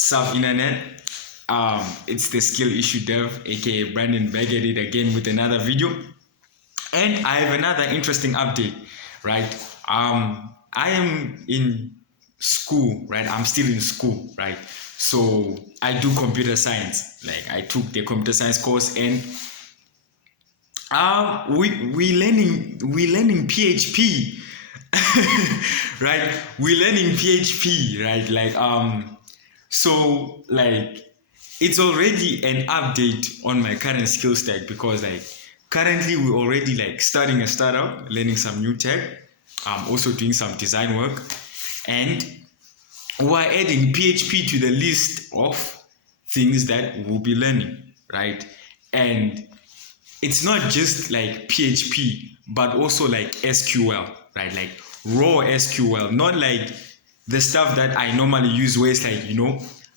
Sup internet, it's the skill issue dev, aka Brandon, back at it again with another video. And I have another interesting update, right? I am in school, right? I'm still in school, right? So I do computer science. Like I took the computer science course, and we learning PHP, right? We learning PHP, right? So like it's already an update on my current skill stack, because like currently we're already like starting a startup, learning some new tech, also doing some design work, and we're adding PHP to the list of things that we'll be learning, right? And it's not just like PHP, but also like SQL, right? Like raw SQL, not like the stuff that I normally use, where it's like,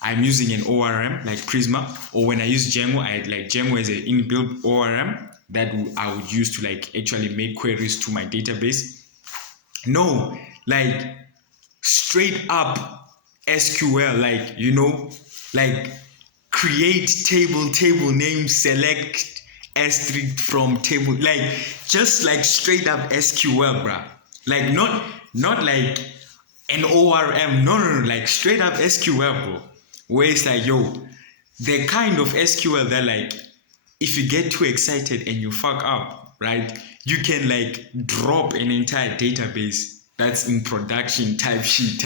I'm using an ORM like Prisma, or when I use Django, Django as an inbuilt ORM that I would use to like actually make queries to my database. No, like straight up SQL, like create table name, select asterisk from table, like just like straight up SQL, bruh. Like not like an ORM, no, like straight up SQL, bro. Where it's like, the kind of SQL that like if you get too excited and you fuck up, right, you can like drop an entire database that's in production type shit.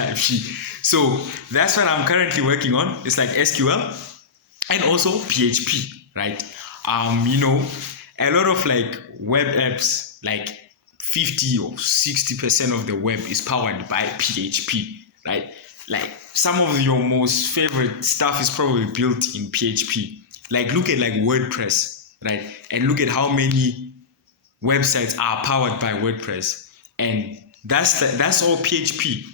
So that's what I'm currently working on. It's like SQL and also PHP, right? A lot of like web apps, like 50 or 60% of the web is powered by PHP, right? Like some of your most favorite stuff is probably built in PHP. Like look at like WordPress, right? And look at how many websites are powered by WordPress, and that's all PHP,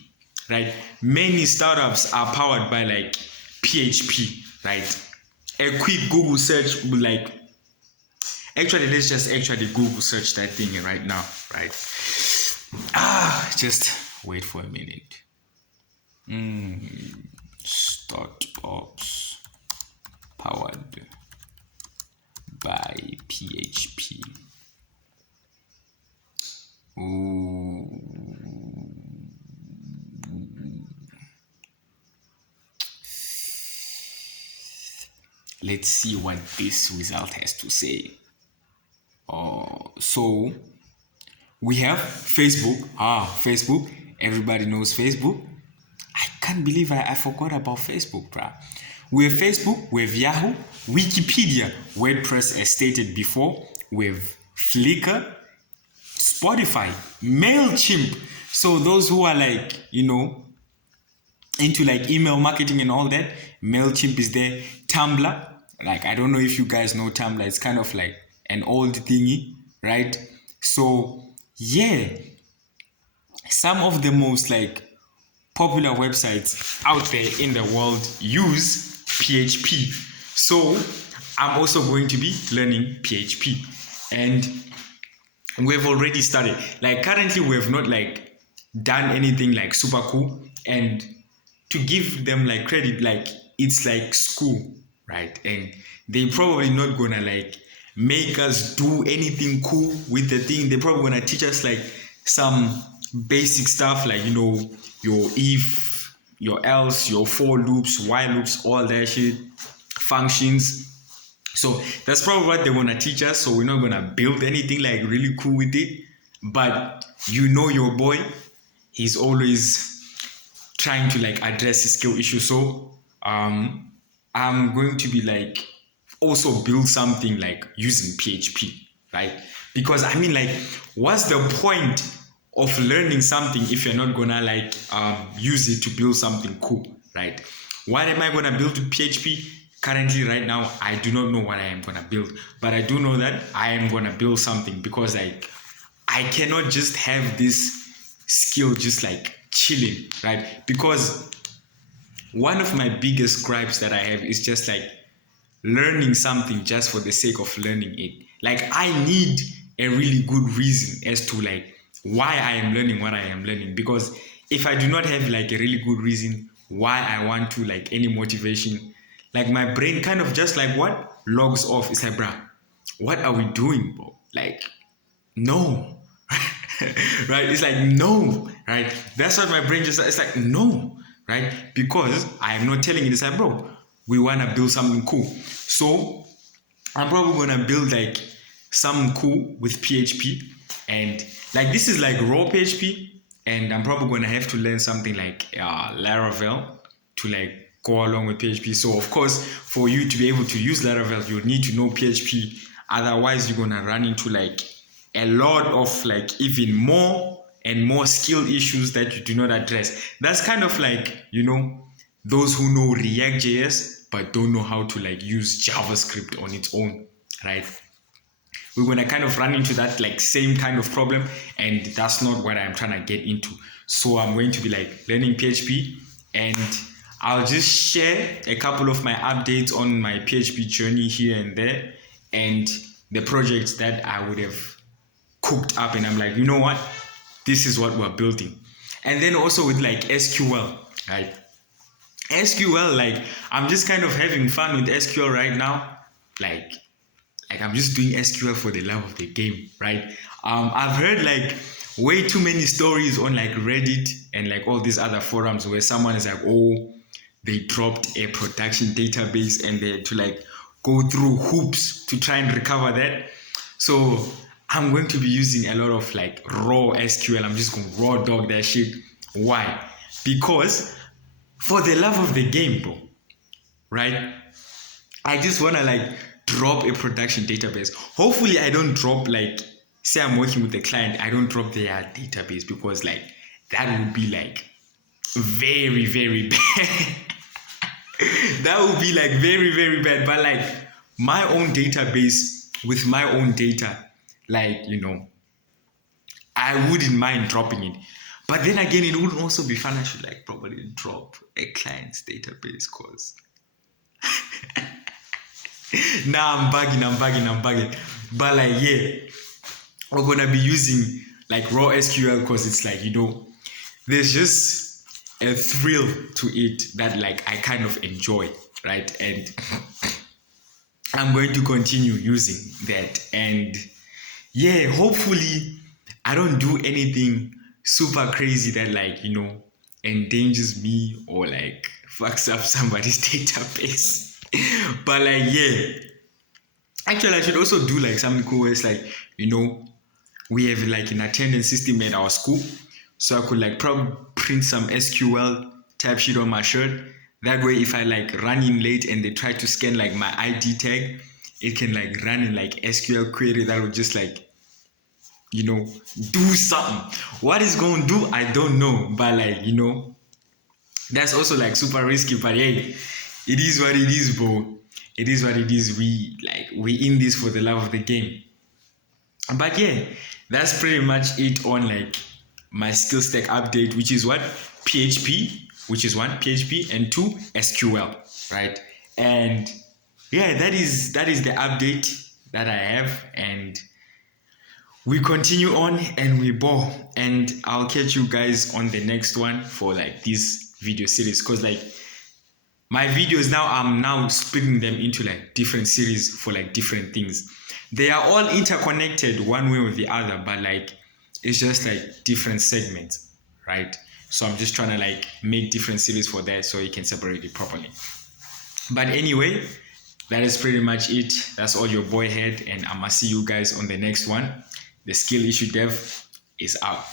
right? Many startups are powered by like PHP, right? A quick Google search will like, actually let's just actually Google search that thing right now, right? Just wait for a minute. Startups powered by PHP. Let's see what this result has to say. So we have Facebook. Facebook. Everybody knows Facebook. I can't believe I forgot about Facebook, bruh. We have Facebook, we have Yahoo, Wikipedia, WordPress as stated before, we have Flickr, Spotify, MailChimp. So those who are like, into like email marketing and all that, MailChimp is there. Tumblr, like I don't know if you guys know Tumblr, it's kind of like an old thingy, right? So yeah, some of the most like popular websites out there in the world use PHP. So I'm also going to be learning PHP, and we've already started. Like currently we have not like done anything like super cool, and to give them like credit, like it's like school, right? And they probably not gonna like make us do anything cool with the thing. They're probably gonna teach us like some basic stuff, like your if, your else, your for loops, while loops, all that shit, functions. So that's probably what they want to teach us. So we're not going to build anything like really cool with it. But your boy, he's always trying to like address his skill issue. So I'm going to be like also build something like using PHP, right? Because I mean, like, what's the point of learning something if you're not gonna like use it to build something cool, right? What am I gonna build with PHP? Currently, right now, I do not know what I am gonna build, but I do know that I am gonna build something, because like I cannot just have this skill just like chilling, right? Because one of my biggest gripes that I have is just like learning something just for the sake of learning it. Like I need a really good reason as to like why I am learning what I am learning, because if I do not have like a really good reason why I want to, like any motivation, like my brain kind of just like what logs off. It's like, bruh, what are we doing, bro? Like, no. Right? It's like no, right? That's what my brain just, it's like no, right? Because I am not telling it. It's like, bro, we want to build something cool. So I'm probably gonna build like something cool with PHP, and like this is like raw PHP, and I'm probably gonna have to learn something like Laravel to like go along with PHP. So of course, for you to be able to use Laravel, you need to know PHP. Otherwise, you're gonna run into like a lot of like even more and more skill issues that you do not address. That's kind of like, those who know React.js but don't know how to like use JavaScript on its own, right? We're gonna kind of run into that like same kind of problem, and that's not what I'm trying to get into. So I'm going to be like learning PHP, and I'll just share a couple of my updates on my PHP journey here and there, and the projects that I would have cooked up, and I'm like, you know what, this is what we're building. And then also with like SQL, right? SQL, like I'm just kind of having fun with SQL right now. Like I'm just doing SQL for the love of the game, right? I've heard like way too many stories on like Reddit and like all these other forums where someone is like, oh, they dropped a production database and they had to like go through hoops to try and recover that. So I'm going to be using a lot of like raw SQL. I'm just going to raw dog that shit. Why? Because for the love of the game, bro, right? I just want to like drop a production database. Hopefully I don't drop like, say I'm working with a client, I don't drop their database, because like that would be like very, very bad. That would be like very, very bad. But like my own database with my own data, like, I wouldn't mind dropping it. But then again, it would also be fun. I should like probably drop a client's database, cause now I'm bugging. But like, yeah, we're gonna be using like raw SQL, because it's like, there's just a thrill to it that like I kind of enjoy, right? And I'm going to continue using that. And yeah, hopefully I don't do anything super crazy that like, endangers me or like fucks up somebody's database. But like, yeah, actually I should also do like something cool where it's like, we have like an attendance system at our school. So I could like probably print some SQL type shit on my shirt. That way, if I like run in late and they try to scan like my ID tag, it can like run in like SQL query that will just like, do something. What it's going to do, I don't know. But like, that's also like super risky. But hey, it is what it is, bro. It is what it is. We in this for the love of the game. But yeah, that's pretty much it on like my skill stack update, which is what? PHP, which is one, PHP, and two, SQL, right? And yeah, that is the update that I have, and we continue on and we ball. And I'll catch you guys on the next one for like this video series, because like my videos now, I'm now splitting them into like different series for like different things. They are all interconnected one way or the other, but like it's just like different segments, right? So I'm just trying to like make different series for that so you can separate it properly. But anyway, that is pretty much it. That's all your boy had, and I'ma see you guys on the next one. The Skill Issue Dev is out.